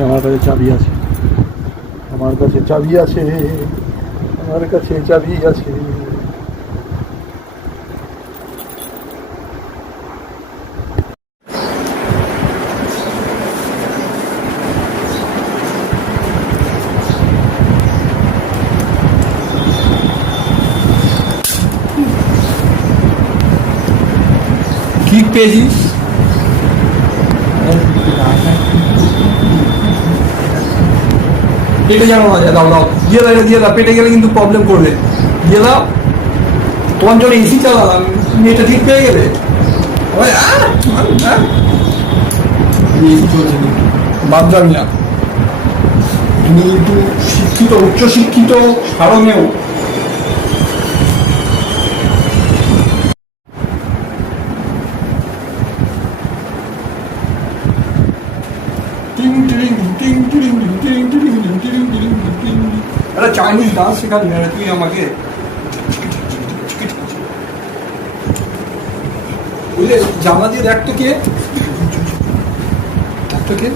আমার কাছে চাবি আছে, আমার কাছে চাবি আছে, আমার কাছে চাবি আছে। কি পেয়েছিস? পেটে যাবো না, দাও দাও, দিয়ে দাও, এটা দিয়ে দাও, পেটে গেলে কিন্তু প্রবলেম করবে, দিয়ে দাও। তোমার জন্য এসি চালালাম, তুমি এটা ঠিক পেয়ে গেলে। এসি চলছে বাদ যাবি না, তুমি একটু শিক্ষিত, উচ্চ শিক্ষিত সারমেও। একটা চাইনিজ ডান্স শেখাবি না তুই আমাকে? বুঝলে, জানলা দিয়ে দেখ তো কে,